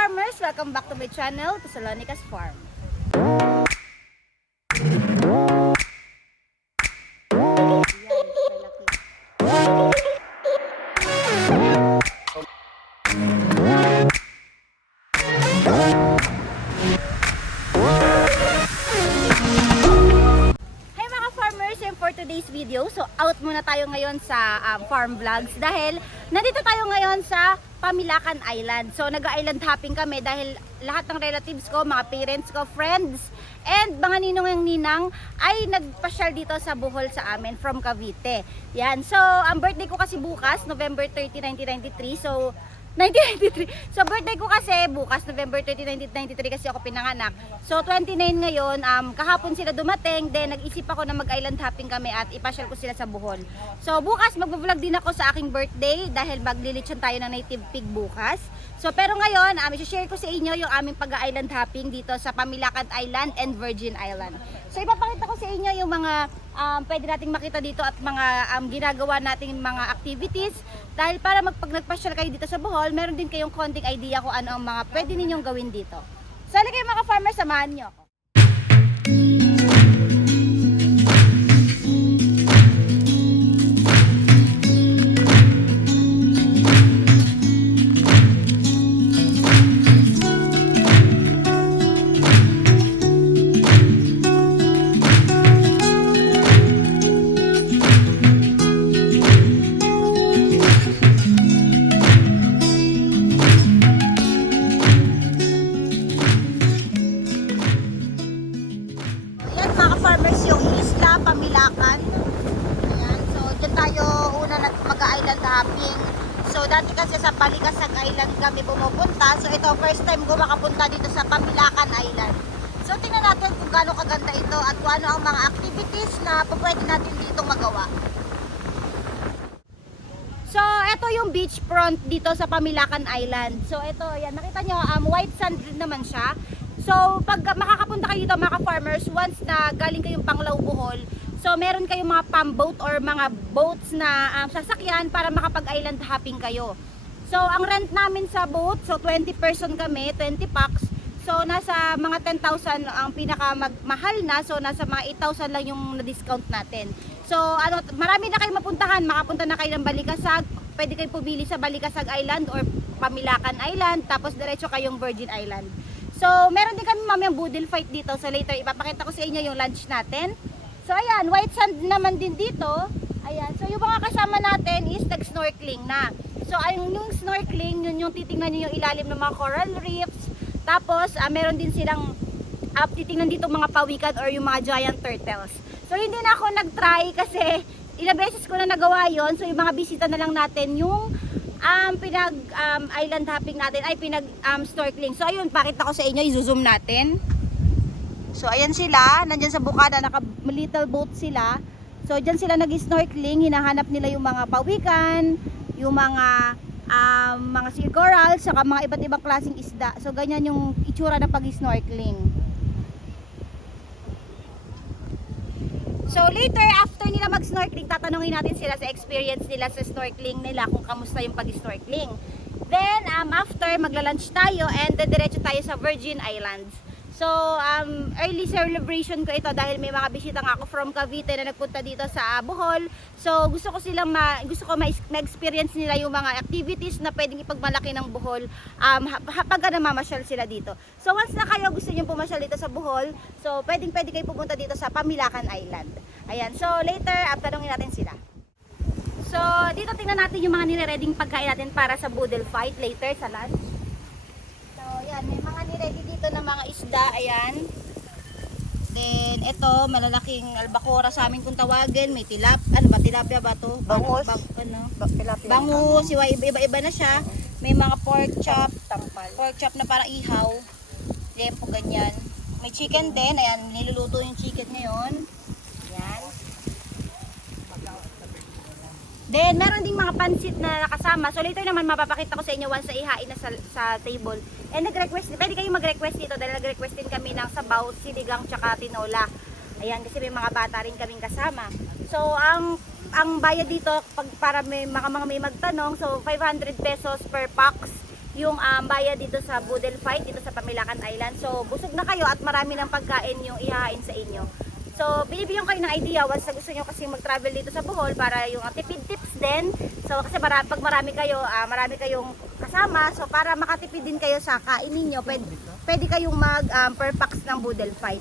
farmers, welcome back to my channel, Thessalonica's Farm. For today's video, so out muna tayo ngayon sa farm vlogs dahil nandito tayo ngayon sa Pamilacan Island. So nag-island hopping kami dahil lahat ng relatives ko, mga parents ko, friends, and mga ninong ng ninang ay nagpasyal dito sa Bohol sa amin from Cavite. Yan. So ang birthday ko kasi bukas, November 30, 1993. So 1993. So birthday ko kasi bukas, November 30, 1993 kasi ako pinanganak. So 29 ngayon, kahapon sila dumating, then nag-isip ako na mag-island hopping kami at ipasyal ko sila sa Bohol. So bukas mag-vlog din ako sa aking birthday dahil maglilitsyon tayo ng native pig bukas. So pero ngayon, i-share ko sa inyo yung aming pag-island hopping dito sa Pamilacan Island and Virgin Island. So ipapakita ko sa inyo yung mga pwede nating makita dito at mga ginagawa nating mga activities dahil para pag nagpasyal kayo dito sa Bohol, meron din kayong konting idea kung ano ang mga pwede ninyong gawin dito. So halika kayo mga farmers, samahan nyo ako. Pamilacan. Ayan. So, dyan tayo una mag-island hopping. So, dati kasi sa Balikasag Island kami pumupunta. So, ito, first time ko makapunta dito sa Pamilacan Island. So, tingnan natin kung gaano kaganda ito at kung ano ang mga activities na pwede natin dito magawa. So, ito yung beach front dito sa Pamilacan Island. So, ito, yan, nakita nyo, white sand naman siya. So, pag makakapunta kayo dito mga farmers, once na galing kayong Panglao, Bohol, so meron kayong mga pump boat or mga boats na sasakyan para makapag-island hopping kayo. So, ang rent namin sa boat, so 20 person kami, 20 packs. So, nasa mga 10,000 ang pinakamahal na. So, nasa mga 8,000 lang yung na-discount natin. So, marami na kayong mapuntahan. Makapunta na kayo ng Balikasag. Pwede kayong pumili sa Balikasag Island or Pamilacan Island. Tapos, diretso kayong Virgin Island. So, meron din kami mamayang boodle fight dito. So, later, ipapakita ko sa inyo yung lunch natin. So, ayan, white sand naman din dito. Ayan, so yung mga kasama natin is nag-snorkeling na. So, yung snorkeling, yun yung titingnan nyo yung ilalim ng mga coral reefs. Tapos, meron din silang titingnan dito mga pawikan or yung mga giant turtles. So, hindi na ako nag-try kasi ilang beses ko na nagawa yon. So, yung mga bisita na lang natin yung island hopping natin ay snorkeling. So ayun, pakita ko sa inyo, i-zoom natin. So ayan sila, nandyan sa bukada, naka little boat sila. So dyan sila nag-snorkeling, hinahanap nila yung mga pawikan, yung mga sea coral, saka mga iba't ibang klaseng isda. So ganyan yung itsura ng pag-snorkeling. So later, after nila mag-snorkeling, tatanungin natin sila sa experience nila sa snorkeling nila kung kamusta yung pag-snorkeling. Then, after, magla-lunch tayo and then diretso tayo sa Virgin Islands. So, early celebration ko ito dahil may mga bisita nga ako from Cavite na nagpunta dito sa Bohol. So, gusto ko ma-experience nila yung mga activities na pwedeng ipagmalaki ng Bohol pag namamasyal sila dito. So, once na kayo gusto nyo pumasyal dito sa Bohol, so pwede kayo pupunta dito sa Pamilacan Island. Ayan, so later, tanongin natin sila. So, dito tingnan natin yung mga nire-reading pagkain natin para sa boodle fight later sa lunch. So, ayan, may mga nire-ready dito na mga isda, ayan. Then, ito, malalaking albacora sa amin kung tawagin. May tilapia ba to? Bangus. Bangus, iba-iba na siya. May mga pork chop. Pork chop na parang ihaw. Lempo, ganyan. May chicken din, ayan, niluluto yung chicken ngayon. Ayan. Then, meron ding mga pansit na nakasama. So, later naman mapapakita ko sa inyo once na ihain na sa table. And nag-request, pwede kayong mag-request dito dahil nag-request din kami ng sabaw, sinigang, tsaka tinola. Ayan, kasi may mga bata rin kaming kasama. So, ang bayad dito, para may mga may magtanong, so 500 pesos per packs. yung bayad dito sa Boodle Fight dito sa Pamilakan Island. So busog na kayo at marami ng pagkain yung ihahain sa inyo. So binibigyan kayo ng idea once na gusto nyo kasi mag-travel dito sa Bohol para yung tipid tips din. So kasi pag marami kayo, marami kayong kasama. So para makatipid din kayo sa kainin nyo, pwede kayong mag per packs ng Boodle Fight.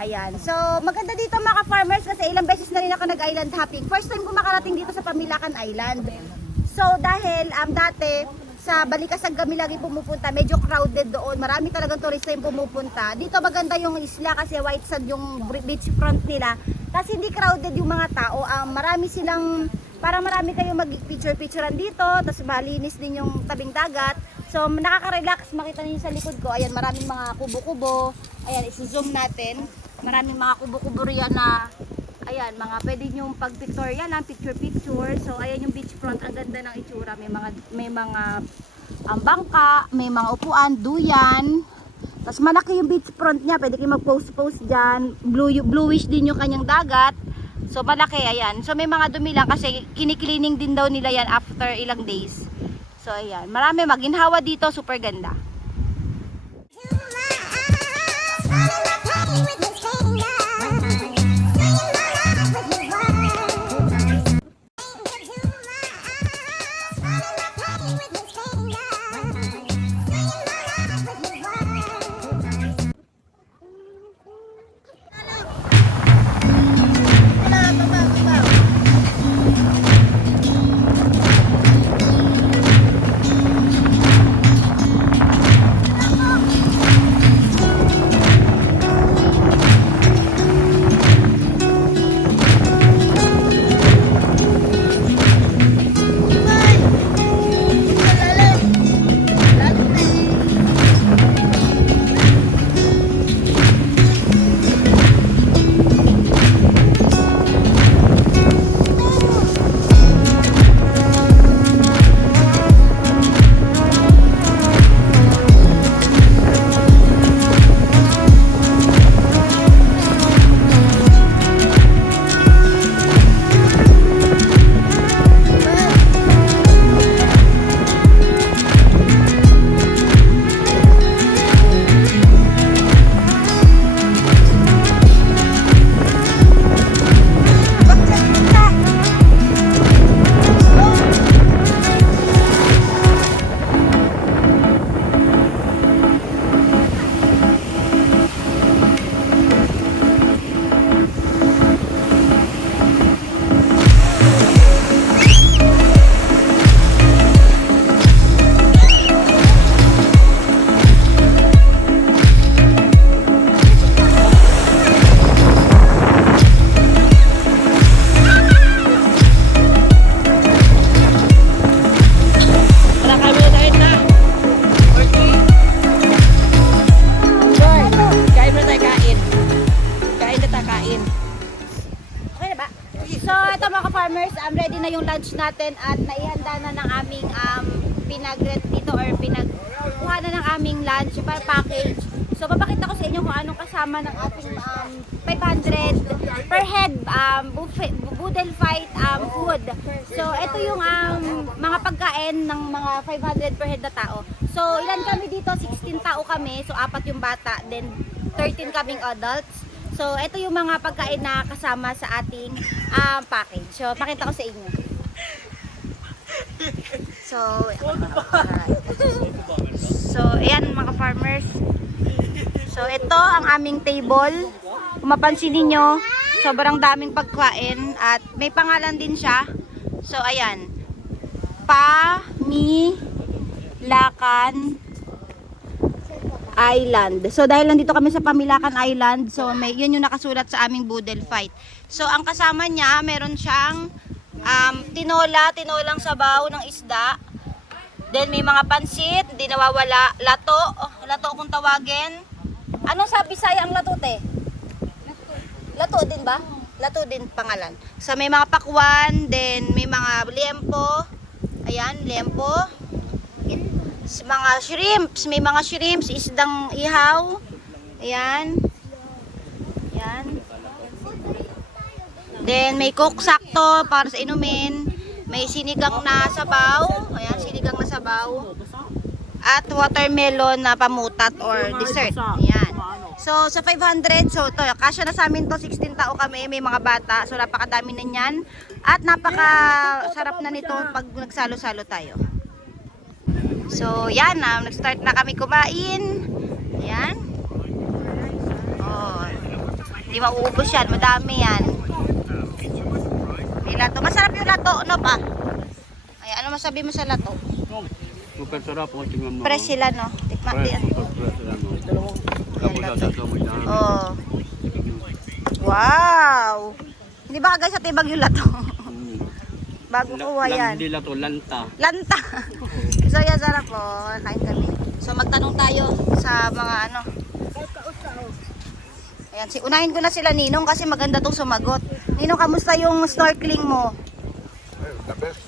Ayan. So maganda dito mga farmers kasi ilang beses na rin ako nag-island hopping. First time ko makarating dito sa Pamilakan Island. So dahil dati sa Balikasag kami lagi pumupunta, medyo crowded doon. Marami talagang turista yung pumupunta. Dito maganda yung isla kasi white sand yung beach front nila. Kasi hindi crowded yung mga tao. Marami silang, para marami kayong mag-picture-picturean dito. Tapos malinis din yung tabing dagat. So nakaka-relax. Makita niyo sa likod ko. Ayan, maraming mga kubo-kubo. Ayan, isi-zoom natin. Maraming mga kubo-kubo riyan na ayan, mga pwede nyong pag-pictorial lang, picture-picture. So, ayan yung beachfront. Ang ganda ng itsura. May mga bangka, may mga upuan, duyan. Tapos malaki yung beachfront niya. Pwede kayo mag-post-post dyan. Bluish din yung kanyang dagat. So, malaki, ayan. So, may mga dumi lang kasi kiniklining din daw nila yan after ilang days. So, ayan. Marami maginhawa dito. Super ganda. farmers, ready na yung lunch natin at naihanda na ng aming pinag-rent dito or pinagkuha na ng aming lunch package. So papakita ko sa inyo kung anong kasama ng ating 500 per head Boodle Fight food. So ito yung mga pagkain ng mga 500 per head na tao. So ilan kami dito? 16 tao kami. So 4 yung bata, then 13 kaming adults. So ito yung mga pagkain na kasama sa ating package. So pakita ko sa inyo. So ayan mga farmers. So ito ang aming table. Kung mapansin niyo, sobrang daming pagkain at may pangalan din siya. So ayan. Pamilakan Island. So dahil nandito kami sa Pamilakan Island, so yun yung nakasulat sa aming Boodle Fight. So ang kasama niya, meron siyang tinolang sabaw ng isda. Then may mga pansit, hindi nawawala, lato kung tawagin. Anong sa Bisaya ang lato, te? Lato din ba? Lato din pangalan. So may mga pakwan, then may mga liempo. Ayan, liempo. Mga shrimps, may mga shrimps, isdang ihaw. Ayan. Ayan. Then may coke sakto para sa inumin. May sinigang na sabaw. Ayan, sinigang na sabaw. at watermelon na pamutat or dessert. Yan. So, sa 500, so to, kasya na sa amin to, 16 tao kami, may mga bata. So, napakadami na niyan. At napakasarap na nito pag nagsalo-salo tayo. So, yan, nag-start na kami kumain. Yan. Oh, hindi mauubos yan, madami yan. May lato. Masarap yung lato, no pa? Ay, ano masabi mo sa lato? Super sarap po, tingnan mo. Fresh sila, no? Tikma din. Fresh sila, no? Tapos sasaw mo yan. Oh. Wow! Hindi ba guys sa tibag yung lato? Bago kuha yan. Hindi lato, lanta. Lanta! So yan, sarap po. Kain kami. So magtanong tayo sa mga ano. Ayan, unahin ko na sila Ninong kasi maganda tong sumagot. Ninong, kamusta yung snorkeling mo? The best.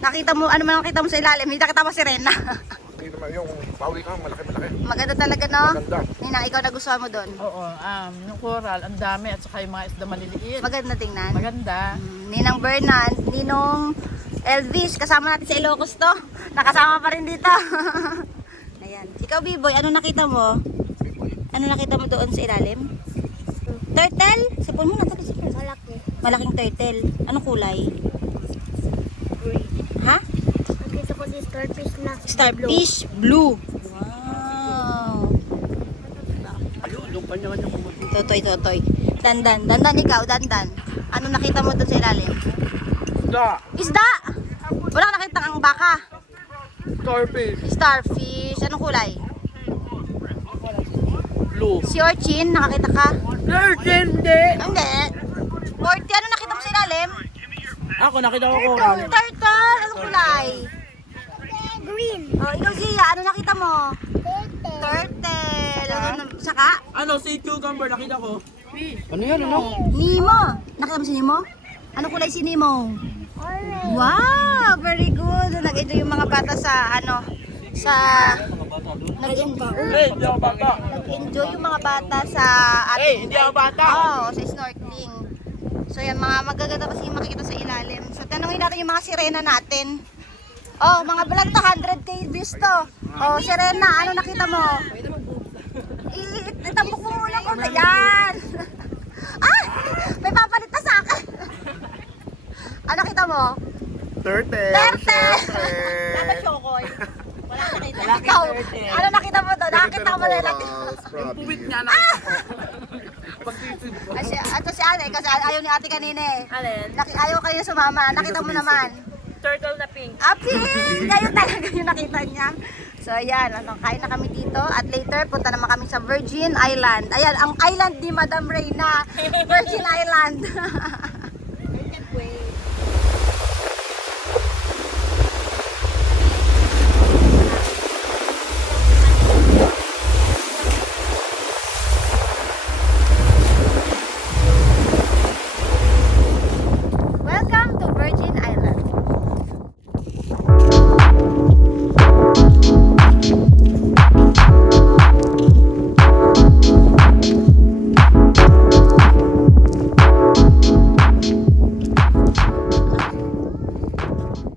Nakita mo, ano man nakita mo sa ilalim? Hindi nakita mo si Rena. Hindi naman yung bawi ka, malaki-malaki. Maganda talaga, no? Maganda. Ninang, ikaw nagustuhan mo doon? Oo, yung coral, ang dami at saka yung mga isda maliliit. Maganda tingnan. Maganda. Ninang Bernan, Ninong Elvis, kasama natin sa Ilocos to. Nakasama pa rin dito. Ayan. Ikaw, B-boy, ano nakita mo? Ano nakita mo doon sa ilalim? Turtle? Sipon mo na ito. Malaki. Malaking turtle. Anong kulay? Green. Ha? Nakita ko si starfish na. Starfish blue. Wow. Ayun, doon pa niya kanya pumunta. Totoy, totoy. Dandan. Dandan ikaw, dandan. Ano nakita mo doon sa ilalim? Da! Isda! Wala ka nakita ang baka. Starfish! Starfish. Anong kulay? Blue. Si Orchin, nakakita ka? Hindi! Hindi. Morty, ano nakita mo sa ilalim? Ako, nakita ko coral. Turtle. Anong kulay? Green. Oh, ikaw Zia, ano nakita mo? Turtle. Ano, saka? Ano, si cucumber, nakita ko. Ano yan, ano? Nemo. Nakita mo si Nemo? Ano kulay si Nemo? Wow, very good. Nag-enjoy yung mga bata sa ano, sa Hey, hindi ako bata. nag-enjoy yung mga bata sa Hey, hindi ako bata. Oh, sa snorkeling. So yan, mga magaganda kasi yung makikita sa ilalim. So tanongin natin yung mga sirena natin. Oh, mga vlog to, 100k views to. Oh, sirena, ano nakita mo? Itambok mo muna ko. Yan. Ah! May papalit na sa akin. Ano nakita mo? Turtle! Turtle! Dapat Chokoy. Wala nakita. Ikaw, ano nakita mo to? Nakita mo na natin. Puwit niya na. Ato si Ate, kasi ayaw ni Ate kanina eh. Alin? Ayaw kayo sumama. Nakita mo naman. Turtle na pink. Pink! Ngayon talaga yung nakita niya. So ayan, kain na kami dito. At later, punta naman kami sa Virgin Island. Ayan, ang island ni Madam Reyna. Virgin Island. Welcome to Virgin Island.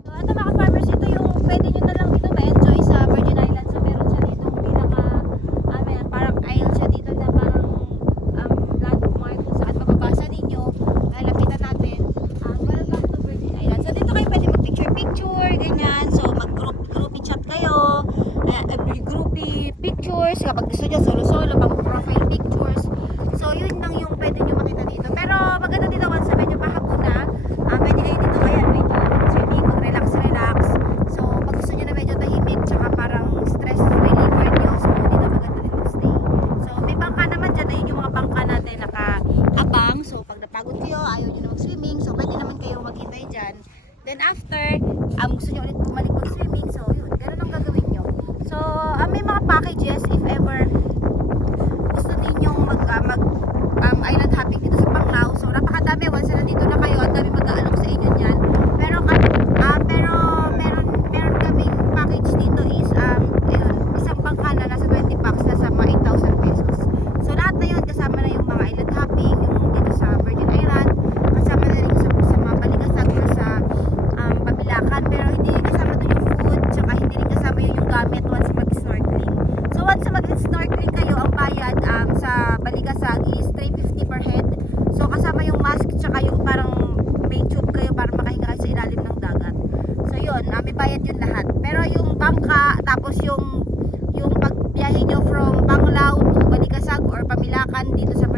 So, ito mga farmers, ito yung pwede nyo na lang dito ma-enjoy sa Virgin Island. So, meron siya dito pinaka, parang island siya dito na parang landmark kung saan mababasa ninyo. Lalapitan natin. Welcome to Virgin Island. So, dito kayo pwede mag-picture-picture, ganyan. So, mag-groupie chat kayo. Groupie pictures. Kapag gusto nyo, solo-solo, pang-profile pictures. So, yun lang yung pwede nyo makita dito. Pero, maganda dito once na medyo pahapon na. Pwede kayo dito kaya medyo swimming, mag-relax-relax. So, pag gusto nyo na medyo tahimik, tsaka parang stress reliever nyo, so dito maganda din mag-stay. So, may bangka naman dyan, ayun yung mga bangka natin naka-abang. So, pag napagod kayo, ayaw nyo na mag-swimming, so pwede naman kayo maghintay dyan. Then after, gusto nyo ulit bumalik mag-swimming, so yun, ganun ang gagawin nyo. So, may mga packages if ever gusto ninyong island hopping dito sa Panglao. So, napakadami. Once na nandito na kayo, ang dami mag-aalok sa inyo niyan. Pero meron kaming package dito is, ayun, isang bangka na nasa 20 packs na sa mga 8,000 pesos. So, lahat na yun, kasama na yung mga island hopping, yung dito sa Virgin Island, kasama na rin sa mga Baligasag or sa Pabilakan. Pero hindi kasama doon yung food, tsaka hindi rin kasama yung gamit once mag-snorkeling. Tapos yung pagbiyahe nyo from Panglao to Balikasag or Pamilakan dito sa